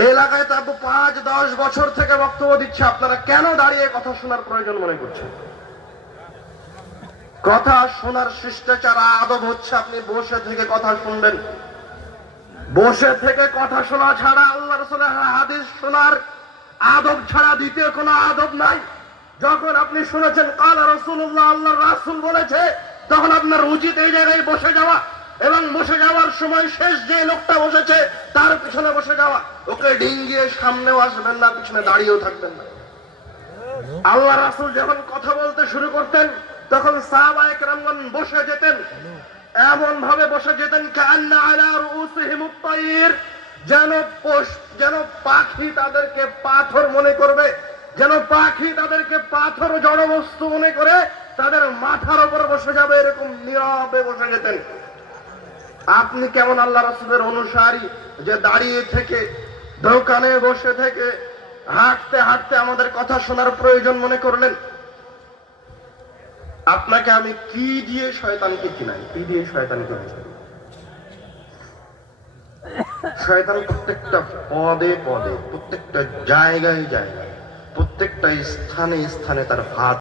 এই এলাকায় তো 5-10 বছর থেকে বক্তব্য দিচ্ছে, আপনারা কেন দাঁড়িয়ে কথা শোনার প্রয়োজন মনে করছেন? কথা শোনার শিষ্টাচার আদব হচ্ছে আপনি বসে থেকে কথা শুনবেন। বসে থেকে কথা শোনা ছাড়া, আল্লাহ রাসূলের হাদিস শোনার আদব ছাড়া দ্বিতীয় কোনো আদব নাই। যখন আপনি শুনেছেন কালা রাসূলুল্লাহ, আল্লাহর রাসূল বলেছে, তখন আপনার উচিত এই জায়গায় বসে যাওয়া এবং বসে যাওয়ার সময় শেষ যে লোকটা বসেছে তার পিছনে বসে যাওয়া। ওকে ডিঙ্গিয়ে সামনেও আসবেন না, পিছনে দাঁড়িয়েও থাকবেন না। আল্লাহ রাসূল যখন কথা বলতে শুরু করতেন তখন সাহাবায়ে কেরামগণ বসে যেতেন, এমন ভাবে বসে যেতেন কান্না আলা রুউসিহিমুত তায়র, যেন পাখি তাদেরকে পাথর মনে করবে, যেন পাখি তাদেরকে পাথর জড় বস্তু মনে করে তাদের মাথার উপর বসে যাবে, এরকম নীরবে বসে যেতেন। আপনি কেমন আল্লাহ রাসূলের অনুসারী যে দাঁড়িয়ে থেকে, দোকানে বসে থেকে, হাঁটতে হাঁটতে আমাদের কথা শোনার প্রয়োজন মনে করলেন? আপনাকে আমি কি দিয়ে শয়তানকে চিনাই? কি দিয়ে শয়তানকে চিনাই? শয়তান প্রত্যেকটা পদে পদে, প্রত্যেকটা জায়গায় জায়গায়, প্রত্যেকটা স্থানে স্থানে তার হাত